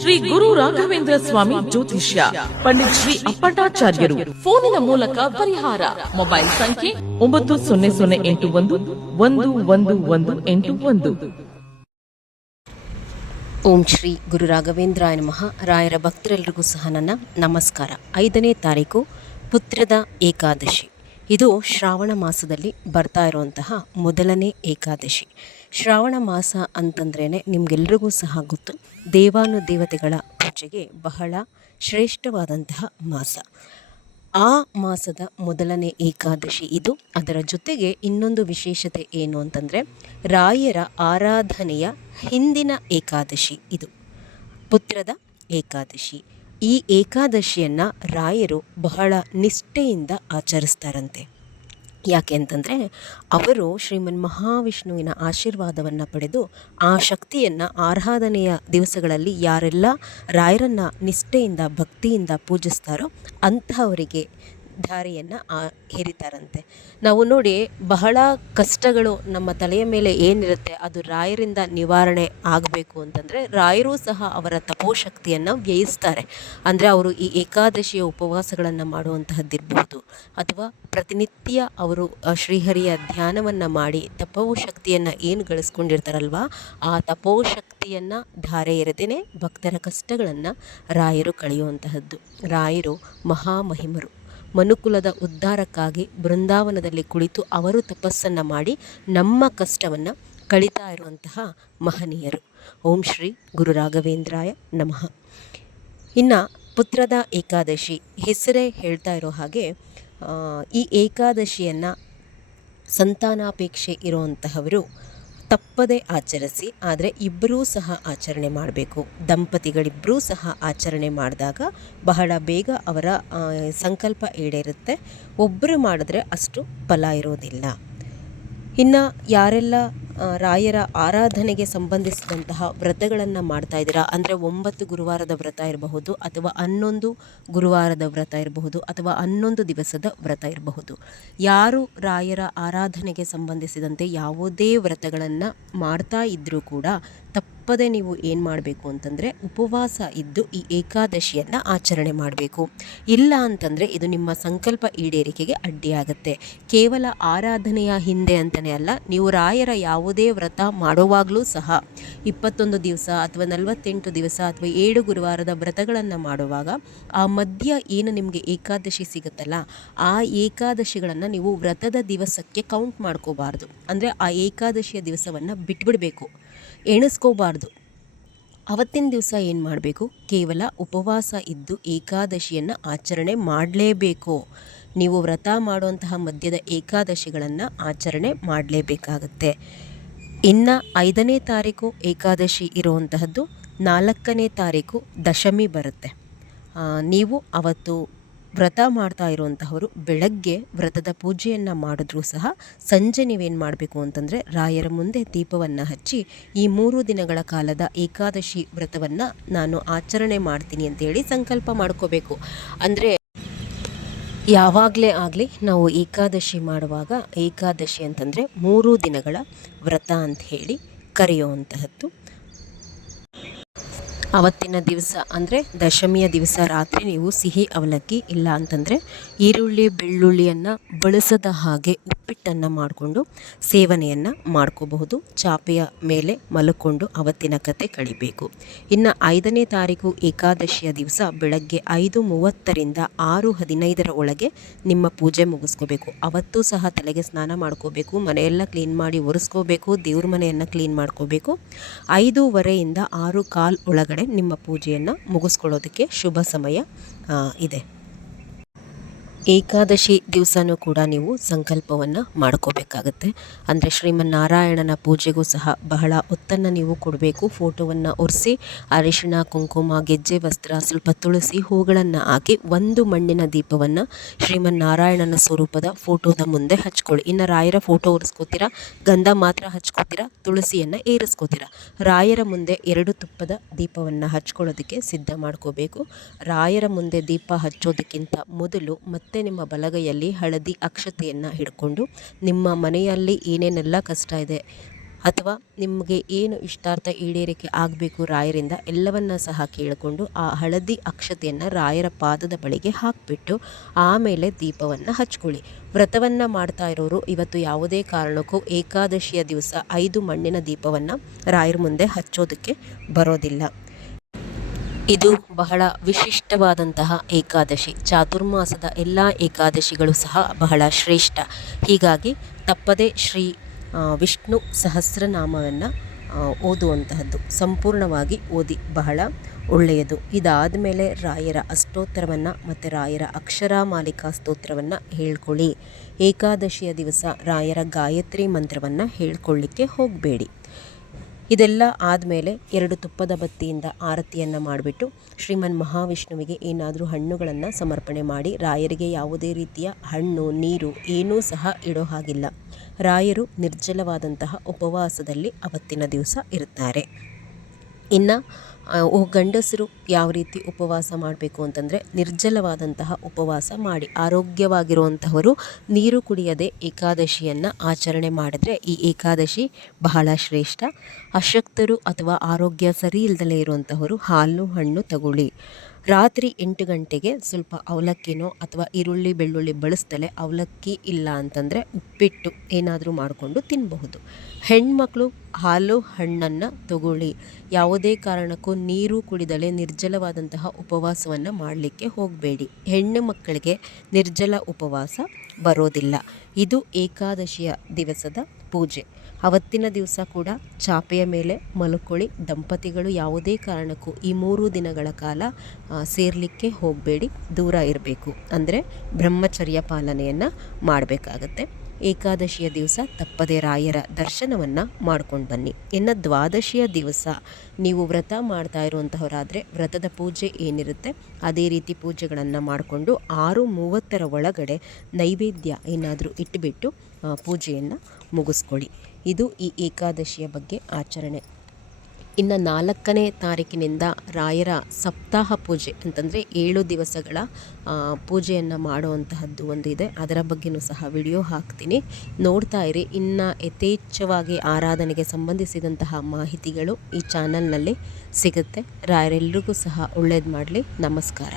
ಶ್ರೀ ಗುರು ರಾಘವೇಂದ್ರ ಸ್ವಾಮಿ ಜ್ಯೋತಿಷ್ಯ ಪಂಡಿತ್ ಶ್ರೀ ಅಪ್ಪಟಾಚಾರ್ಯರು ಫೋನಿನ ಮೂಲಕ ಪರಿಹಾರ. ಮೊಬೈಲ್ ಸಂಖ್ಯೆ ಒಂಬತ್ತು ಸೊನ್ನೆ ಸೊನ್ನೆ ಎಂಟು ಒಂದು ಒಂದು ಒಂದು ಒಂದು ಎಂಟು ಒಂದು. ಓಂ ಶ್ರೀ ಗುರು ರಾಘವೇಂದ್ರಾಯ ನಮಃ. ರಾಯರ ಭಕ್ತರೆಲ್ಲರಿಗೂ ಸಹ ನನ್ನ ನಮಸ್ಕಾರ. ಐದನೇ ತಾರೀಕು ಪುತ್ರದ ಏಕಾದಶಿ. ಇದು ಶ್ರಾವಣ ಮಾಸದಲ್ಲಿ ಬರ್ತಾ ಇರುವಂತಹ ಮೊದಲನೇ ಏಕಾದಶಿ. ಶ್ರಾವಣ ಮಾಸ ಅಂತಂದ್ರೇ ನಿಮಗೆಲ್ರಿಗೂ ಸಹ ಗೊತ್ತು. ದೇವಾನು ದೇವತೆಗಳ ಪೂಜೆಗೆ ಬಹಳ ಶ್ರೇಷ್ಠವಾದಂತಹ ಮಾಸ. ಆ ಮಾಸದ ಮೊದಲನೇ ಏಕಾದಶಿ ಇದು. ಅದರ ಜೊತೆಗೆ ಇನ್ನೊಂದು ವಿಶೇಷತೆ ಏನು ಅಂತಂದರೆ ರಾಯರ ಆರಾಧನೆಯ ಹಿಂದಿನ ಏಕಾದಶಿ ಇದು. ಪುತ್ರದ ಏಕಾದಶಿ. ಈ ಏಕಾದಶಿಯನ್ನು ರಾಯರು ಬಹಳ ನಿಷ್ಠೆಯಿಂದ ಆಚರಿಸ್ತಾರಂತೆ. ಯಾಕೆ ಅಂತಂದರೆ ಅವರು ಶ್ರೀಮನ್ ಮಹಾವಿಷ್ಣುವಿನ ಆಶೀರ್ವಾದವನ್ನು ಪಡೆದು ಆ ಶಕ್ತಿಯನ್ನು ಆರಾಧನೆಯ ದಿವಸಗಳಲ್ಲಿ ಯಾರೆಲ್ಲ ರಾಯರನ್ನು ನಿಷ್ಠೆಯಿಂದ ಭಕ್ತಿಯಿಂದ ಪೂಜಿಸ್ತಾರೋ ಅಂತಹವರಿಗೆ ಆ ಹೇರಿತಾರಂತೆ. ನಾವು ನೋಡಿ ಬಹಳ ಕಷ್ಟಗಳು ನಮ್ಮ ತಲೆಯ ಮೇಲೆ ಏನಿರುತ್ತೆ ಅದು ರಾಯರಿಂದ ನಿವಾರಣೆ ಆಗಬೇಕು ಅಂತಂದರೆ ರಾಯರು ಸಹ ಅವರ ತಪೋಶಕ್ತಿಯನ್ನು ವ್ಯಯಿಸ್ತಾರೆ. ಅಂದರೆ ಅವರು ಈ ಏಕಾದಶಿಯ ಉಪವಾಸಗಳನ್ನು ಮಾಡುವಂತಹದ್ದಿರಬಹುದು. ಅಥವಾ ಪ್ರತಿನಿತ್ಯ ಅವರು ಶ್ರೀಹರಿಯ ಧ್ಯಾನವನ್ನು ಮಾಡಿ ತಪೋಶಕ್ತಿಯನ್ನು ಏನು ಗಳಿಸ್ಕೊಂಡಿರ್ತಾರಲ್ವ, ಆ ತಪೋಶಕ್ತಿಯನ್ನು ಧಾರೆ ಎರೆದೇನೆ ಭಕ್ತರ ಕಷ್ಟಗಳನ್ನು ರಾಯರು ಕಳೆಯುವಂತಹದ್ದು. ರಾಯರು ಮಹಾಮಹಿಮರು ಮನುಕುಲದ ಉದ್ಧಾರಕ್ಕಾಗಿ ಬೃಂದಾವನದಲ್ಲಿ ಕುಳಿತು ಅವರು ತಪಸ್ಸನ್ನು ಮಾಡಿ ನಮ್ಮ ಕಷ್ಟವನ್ನು ಕಳೀತಾ ಇರುವಂತಹ ಮಹನೀಯರು. ಓಂ ಶ್ರೀ ಗುರು ರಾಘವೇಂದ್ರಾಯ ನಮಃ. ಇನ್ನು ಪುತ್ರದ ಏಕಾದಶಿ ಹೆಸರೇ ಹೇಳ್ತಾ ಇರೋ ಹಾಗೆ ಈ ಏಕಾದಶಿಯನ್ನು ಸಂತಾನಾಪೇಕ್ಷೆ ಇರುವಂತಹವರು ತಪ್ಪದೆ ಆಚರಿಸಿ, ಆದರೆ ಇಬ್ಬರೂ ಸಹ ಆಚರಣೆ ಮಾಡಬೇಕು. ದಂಪತಿಗಳಿಬ್ಬರೂ ಸಹ ಆಚರಣೆ ಮಾಡಿದಾಗ ಬಹಳ ಬೇಗ ಅವರ ಸಂಕಲ್ಪ ಈಡೇರುತ್ತೆ. ಒಬ್ಬರು ಮಾಡಿದ್ರೆ ಅಷ್ಟು ಫಲ ಇರೋದಿಲ್ಲ. ಇನ್ನು ಯಾರೆಲ್ಲ ರಾಯರ ಆರಾಧನೆಗೆ ಸಂಬಂಧಿಸಿದಂತಹ ವ್ರತಗಳನ್ನು ಮಾಡ್ತಾ ಇದ್ದೀರಾ? ಅಂದರೆ ಒಂಬತ್ತು ಗುರುವಾರದ ವ್ರತ ಇರಬಹುದು, ಅಥವಾ ಹನ್ನೊಂದು ಗುರುವಾರದ ವ್ರತ ಇರಬಹುದು, ಅಥವಾ ಹನ್ನೊಂದು ದಿವಸದ ವ್ರತ ಇರಬಹುದು. ಯಾರು ರಾಯರ ಆರಾಧನೆಗೆ ಸಂಬಂಧಿಸಿದಂತೆ ಯಾವುದೇ ವ್ರತಗಳನ್ನು ಮಾಡ್ತಾ ಇದ್ದರೂ ಕೂಡ ತಪ್ಪದೆ ನೀವು ಏನು ಮಾಡಬೇಕು ಅಂತಂದರೆ ಉಪವಾಸ ಇದ್ದು ಈ ಏಕಾದಶಿಯನ್ನು ಆಚರಣೆ ಮಾಡಬೇಕು. ಇಲ್ಲ ಅಂತಂದರೆ ಇದು ನಿಮ್ಮ ಸಂಕಲ್ಪ ಈಡೇರಿಕೆಗೆ ಅಡ್ಡಿಯಾಗುತ್ತೆ ಕೇವಲ ಆರಾಧನೆಯ ಹಿಂದೆ ಅಂತಲೇ ಅಲ್ಲ, ನೀವು ರಾಯರ ಯಾವುದೇ ವ್ರತ ಮಾಡುವಾಗಲೂ ಸಹ ಇಪ್ಪತ್ತೊಂದು ದಿವಸ ಅಥವಾ ನಲವತ್ತೆಂಟು ದಿವಸ ಅಥವಾ ಏಳು ಗುರುವಾರದ ವ್ರತಗಳನ್ನು ಮಾಡುವಾಗ ಆ ಮಧ್ಯ ಏನು ನಿಮಗೆ ಏಕಾದಶಿ ಸಿಗುತ್ತಲ್ಲ, ಆ ಏಕಾದಶಿಗಳನ್ನು ನೀವು ವ್ರತದ ದಿವಸಕ್ಕೆ ಕೌಂಟ್ ಮಾಡ್ಕೋಬಾರ್ದು. ಅಂದರೆ ಆ ಏಕಾದಶಿಯ ದಿವಸವನ್ನು ಬಿಟ್ಬಿಡಬೇಕು. ಎಣಿಸ್ಕೋಬಾರ್ದು. ಅವತ್ತಿನ ದಿವಸ ಏನು ಮಾಡಬೇಕು? ಕೇವಲ ಉಪವಾಸ ಇದ್ದು ಏಕಾದಶಿಯನ್ನು ಆಚರಣೆ ಮಾಡಲೇಬೇಕು. ನೀವು ವ್ರತ ಮಾಡುವಂತಹ ಮಧ್ಯದ ಏಕಾದಶಿಗಳನ್ನು ಆಚರಣೆ ಮಾಡಲೇಬೇಕಾಗತ್ತೆ. ಇನ್ನು ಐದನೇ ತಾರೀಕು ಏಕಾದಶಿ ಇರುವಂತಹದ್ದು ನಾಲ್ಕನೇ ತಾರೀಕು ದಶಮಿ ಬರುತ್ತೆ. ನೀವು ಅವತ್ತು ವ್ರತ ಮಾಡ್ತಾ ಇರುವಂತಹವರು ಬೆಳಗ್ಗೆ ವ್ರತದ ಪೂಜೆಯನ್ನು ಮಾಡಿದ್ರೂ ಸಹ ಸಂಜೆ ನೀವೇನು ಮಾಡಬೇಕು ಅಂತಂದರೆ ರಾಯರ ಮುಂದೆ ದೀಪವನ್ನು ಹಚ್ಚಿ ಈ ಮೂರು ದಿನಗಳ ಕಾಲದ ಏಕಾದಶಿ ವ್ರತವನ್ನು ನಾನು ಆಚರಣೆ ಮಾಡ್ತೀನಿ ಅಂತೇಳಿ ಸಂಕಲ್ಪ ಮಾಡ್ಕೋಬೇಕು. ಅಂದರೆ ಯಾವಾಗಲೇ ಆಗಲಿ ನಾವು ಏಕಾದಶಿ ಮಾಡುವಾಗ ಏಕಾದಶಿ ಅಂತಂದರೆ ಮೂರು ದಿನಗಳ ವ್ರತ ಅಂತ ಹೇಳಿ ಕರೆಯುವಂತಹದ್ದು. ಅವತ್ತಿನ ದಿವಸ ಅಂದರೆ ದಶಮಿಯ ದಿವಸ ರಾತ್ರಿ ನೀವು ಸಿಹಿ ಅವಲಕ್ಕಿ ಇಲ್ಲ ಅಂತಂದರೆ ಈರುಳ್ಳಿ, ಬೆಳ್ಳುಳ್ಳಿಯನ್ನು ಬಳಸದ ಹಾಗೆ ಉಪ್ಪಿಟ್ಟನ್ನು ಮಾಡಿಕೊಂಡು ಸೇವನೆಯನ್ನು ಮಾಡ್ಕೋಬಹುದು. ಚಾಪೆಯ ಮೇಲೆ ಮಲಕೊಂಡು ಅವತ್ತಿನ ಕತೆ ಕಳಿಬೇಕು. ಇನ್ನು ಐದನೇ ತಾರೀಕು ಏಕಾದಶಿಯ ದಿವಸ ಬೆಳಗ್ಗೆ ಐದು ಮೂವತ್ತರಿಂದ ಆರು ಹದಿನೈದರ ಒಳಗೆ ನಿಮ್ಮ ಪೂಜೆ ಮುಗಿಸ್ಕೋಬೇಕು. ಅವತ್ತು ಸಹ ತಲೆಗೆ ಸ್ನಾನ ಮಾಡ್ಕೋಬೇಕು, ಮನೆಯೆಲ್ಲ ಕ್ಲೀನ್ ಮಾಡಿ ಒರೆಸ್ಕೋಬೇಕು, ದೇವ್ರ ಮನೆಯನ್ನು ಕ್ಲೀನ್ ಮಾಡ್ಕೋಬೇಕು. ಐದೂವರೆಯಿಂದ ಆರು ಕಾಲ್ ಒಳಗಡೆ ನಿಮ್ಮ ಪೂಜೆಯನ್ನು ಮುಗಿಸ್ಕೊಳ್ಳೋದಕ್ಕೆ ಶುಭ ಸಮಯ ಇದೆ. ಏಕಾದಶಿ ದಿವಸನೂ ಕೂಡ ನೀವು ಸಂಕಲ್ಪವನ್ನು ಮಾಡ್ಕೋಬೇಕಾಗತ್ತೆ. ಅಂದರೆ ಶ್ರೀಮನ್ನಾರಾಯಣನ ಪೂಜೆಗೂ ಸಹ ಬಹಳ ಒತ್ತನ್ನು ನೀವು ಕೊಡಬೇಕು. ಫೋಟೋವನ್ನು ಒರೆಸಿ, ಅರಿಶಿಣ, ಕುಂಕುಮ, ಗೆಜ್ಜೆ, ವಸ್ತ್ರ, ಸ್ವಲ್ಪ ತುಳಸಿ ಹೂಗಳನ್ನು ಹಾಕಿ ಒಂದು ಮಣ್ಣಿನ ದೀಪವನ್ನು ಶ್ರೀಮನ್ನಾರಾಯಣನ ಸ್ವರೂಪದ ಫೋಟೋದ ಮುಂದೆ ಹಚ್ಕೊಳ್ಳಿ. ಇನ್ನು ರಾಯರ ಫೋಟೋ ಒರೆಸ್ಕೋತೀರಾ? ಗಂಧ ಮಾತ್ರ ಹಚ್ಕೋತೀರಾ? ತುಳಸಿಯನ್ನು ಏರಿಸ್ಕೋತೀರಾ? ರಾಯರ ಮುಂದೆ ಎರಡು ತುಪ್ಪದ ದೀಪವನ್ನು ಹಚ್ಕೊಳ್ಳೋದಕ್ಕೆ ಸಿದ್ಧ ಮಾಡ್ಕೋಬೇಕು. ರಾಯರ ಮುಂದೆ ದೀಪ ಹಚ್ಚೋದಕ್ಕಿಂತ ಮೊದಲು ಮತ್ತೆ ನಿಮ್ಮ ಬಲಗೈಯಲ್ಲಿ ಹಳದಿ ಅಕ್ಷತೆಯನ್ನು ಹಿಡ್ಕೊಂಡು ನಿಮ್ಮ ಮನೆಯಲ್ಲಿ ಏನೇನೆಲ್ಲ ಕಷ್ಟ ಇದೆ ಅಥವಾ ನಿಮಗೆ ಏನು ಇಷ್ಟಾರ್ಥ ಈಡೇರಿಕೆ ಆಗಬೇಕು ರಾಯರಿಂದ ಎಲ್ಲವನ್ನ ಸಹ ಕೇಳಿಕೊಂಡು ಆ ಹಳದಿ ಅಕ್ಷತೆಯನ್ನು ರಾಯರ ಪಾದದ ಬಳಿಗೆ ಹಾಕಿಬಿಟ್ಟು ಆಮೇಲೆ ದೀಪವನ್ನು ಹಚ್ಕೊಳ್ಳಿ. ವ್ರತವನ್ನು ಮಾಡ್ತಾ ಇರೋರು ಇವತ್ತು ಯಾವುದೇ ಕಾರಣಕ್ಕೂ ಏಕಾದಶಿಯ ದಿವಸ ಐದು ಮಣ್ಣಿನ ದೀಪವನ್ನು ರಾಯರ ಮುಂದೆ ಹಚ್ಚೋದಕ್ಕೆ ಬರೋದಿಲ್ಲ. ಇದು ಬಹಳ ವಿಶಿಷ್ಟವಾದಂತಹ ಏಕಾದಶಿ. ಚಾತುರ್ಮಾಸದ ಎಲ್ಲ ಏಕಾದಶಿಗಳು ಸಹ ಬಹಳ ಶ್ರೇಷ್ಠ. ಹೀಗಾಗಿ ತಪ್ಪದೇ ಶ್ರೀ ವಿಷ್ಣು ಸಹಸ್ರನಾಮವನ್ನು ಓದುವಂತಹದ್ದು. ಸಂಪೂರ್ಣವಾಗಿ ಓದಿ ಬಹಳ ಒಳ್ಳೆಯದು. ಇದಾದ ಮೇಲೆ ರಾಯರ ಅಷ್ಟೋತ್ತರವನ್ನು ಮತ್ತು ರಾಯರ ಅಕ್ಷರ ಮಾಲಿಕಾ ಸ್ತೋತ್ರವನ್ನು ಹೇಳ್ಕೊಳ್ಳಿ. ಏಕಾದಶಿಯ ದಿವಸ ರಾಯರ ಗಾಯತ್ರಿ ಮಂತ್ರವನ್ನು ಹೇಳ್ಕೊಳ್ಳಿಕ್ಕೆ ಹೋಗಬೇಡಿ. ಇದೆಲ್ಲ ಆದಮೇಲೆ ಎರಡು ತುಪ್ಪದ ಬತ್ತಿಯಿಂದ ಆರತಿಯನ್ನು ಮಾಡಿಬಿಟ್ಟು ಶ್ರೀಮನ್ ಮಹಾವಿಷ್ಣುವಿಗೆ ಏನಾದರೂ ಹಣ್ಣುಗಳನ್ನು ಸಮರ್ಪಣೆ ಮಾಡಿ ರಾಯರಿಗೆ ಯಾವುದೇ ರೀತಿಯ ಹಣ್ಣು, ನೀರು ಏನೂ ಸಹ ಇಡೋ ಹಾಗಿಲ್ಲ. ರಾಯರು ನಿರ್ಜಲವಾದಂತಹ ಉಪವಾಸದಲ್ಲಿ ಅವತ್ತಿನ ದಿವಸ ಇರುತ್ತಾರೆ. ಇನ್ನು ಗಂಡಸರು ಯಾವ ರೀತಿ ಉಪವಾಸ ಮಾಡಬೇಕು ಅಂತಂದರೆ ನಿರ್ಜಲವಾದಂತಹ ಉಪವಾಸ ಮಾಡಿ. ಆರೋಗ್ಯವಾಗಿರುವಂತಹವರು ನೀರು ಕುಡಿಯದೆ ಏಕಾದಶಿಯನ್ನು ಆಚರಣೆ ಮಾಡಿದ್ರೆ ಈ ಏಕಾದಶಿ ಬಹಳ ಶ್ರೇಷ್ಠ. ಅಶಕ್ತರು ಅಥವಾ ಆರೋಗ್ಯ ಸರಿ ಇಲ್ಲದಲೇ ಇರುವಂತಹವರು ಹಾಲು, ಹಣ್ಣು ತಗೊಳ್ಳಿ. ರಾತ್ರಿ ಎಂಟು ಗಂಟೆಗೆ ಸ್ವಲ್ಪ ಅವಲಕ್ಕಿನೋ ಅಥವಾ ಈರುಳ್ಳಿ, ಬೆಳ್ಳುಳ್ಳಿ ಬಳಸ್ದಲೆ ಅವಲಕ್ಕಿ ಇಲ್ಲ ಅಂತಂದರೆ ಉಪ್ಪಿಟ್ಟು ಏನಾದರೂ ಮಾಡಿಕೊಂಡು ತಿನ್ನಬಹುದು ಹೆಣ್ಮಕ್ಳು ಹಾಲು, ಹಣ್ಣನ್ನು ತಗೊಳ್ಳಿ. ಯಾವುದೇ ಕಾರಣಕ್ಕೂ ನೀರು ಕುಡಿದಲೆ ನಿರ್ಜಲವಾದಂತಹ ಉಪವಾಸವನ್ನು ಮಾಡಲಿಕ್ಕೆ ಹೋಗಬೇಡಿ. ಹೆಣ್ಣು ಮಕ್ಕಳಿಗೆ ನಿರ್ಜಲ ಉಪವಾಸ ಬರೋದಿಲ್ಲ. ಇದು ಏಕಾದಶಿಯ ದಿವಸದ ಪೂಜೆ. ಅವತ್ತಿನ ದಿವಸ ಕೂಡ ಚಾಪೆಯ ಮೇಲೆ ಮಲ್ಕೊಳ್ಳಿ. ದಂಪತಿಗಳು ಯಾವುದೇ ಕಾರಣಕ್ಕೂ ಈ ಮೂರು ದಿನಗಳ ಕಾಲ ಸೇರಲಿಕ್ಕೆ ಹೋಗಬೇಡಿ. ದೂರ ಇರಬೇಕು. ಅಂದರೆ ಬ್ರಹ್ಮಚರ್ಯ ಪಾಲನೆಯನ್ನು ಮಾಡಬೇಕಾಗತ್ತೆ. ಏಕಾದಶಿಯ ದಿವಸ ತಪ್ಪದೆ ರಾಯರ ದರ್ಶನವನ್ನು ಮಾಡ್ಕೊಂಡು ಬನ್ನಿ. ಇನ್ನು ದ್ವಾದಶಿಯ ದಿವಸ ನೀವು ವ್ರತ ಮಾಡ್ತಾ ಇರುವಂತಹವರಾದರೆ ವ್ರತದ ಪೂಜೆ ಏನಿರುತ್ತೆ, ಅದೇ ರೀತಿ ಪೂಜೆಗಳನ್ನು ಮಾಡಿಕೊಂಡು ಆರು ಮೂವತ್ತರ ಒಳಗಡೆ ನೈವೇದ್ಯ ಏನಾದರೂ ಇಟ್ಟುಬಿಟ್ಟು ಪೂಜೆಯನ್ನು ಮುಗಿಸ್ಕೊಳ್ಳಿ. ಇದು ಈ ಏಕಾದಶಿಯ ಬಗ್ಗೆ ಆಚರಣೆ. ಇನ್ನು ನಾಲ್ಕನೇ ತಾರೀಕಿನಿಂದ ರಾಯರ ಸಪ್ತಾಹ ಪೂಜೆ ಅಂತಂದರೆ ಏಳು ದಿವಸಗಳ ಪೂಜೆಯನ್ನು ಮಾಡುವಂತಹದ್ದು ಒಂದು ಇದೆ. ಅದರ ಬಗ್ಗೆನೂ ಸಹ ವಿಡಿಯೋ ಹಾಕ್ತೀನಿ. ನೋಡ್ತಾ ಇರಿ. ಇನ್ನು ಯಥೇಚ್ಛವಾಗಿ ಆರಾಧನೆಗೆ ಸಂಬಂಧಿಸಿದಂತಹ ಮಾಹಿತಿಗಳು ಈ ಚಾನಲ್ನಲ್ಲಿ ಸಿಗುತ್ತೆ. ರಾಯರೆಲ್ಲರಿಗೂ ಸಹ ಒಳ್ಳೇದು ಮಾಡಲಿ. ನಮಸ್ಕಾರ.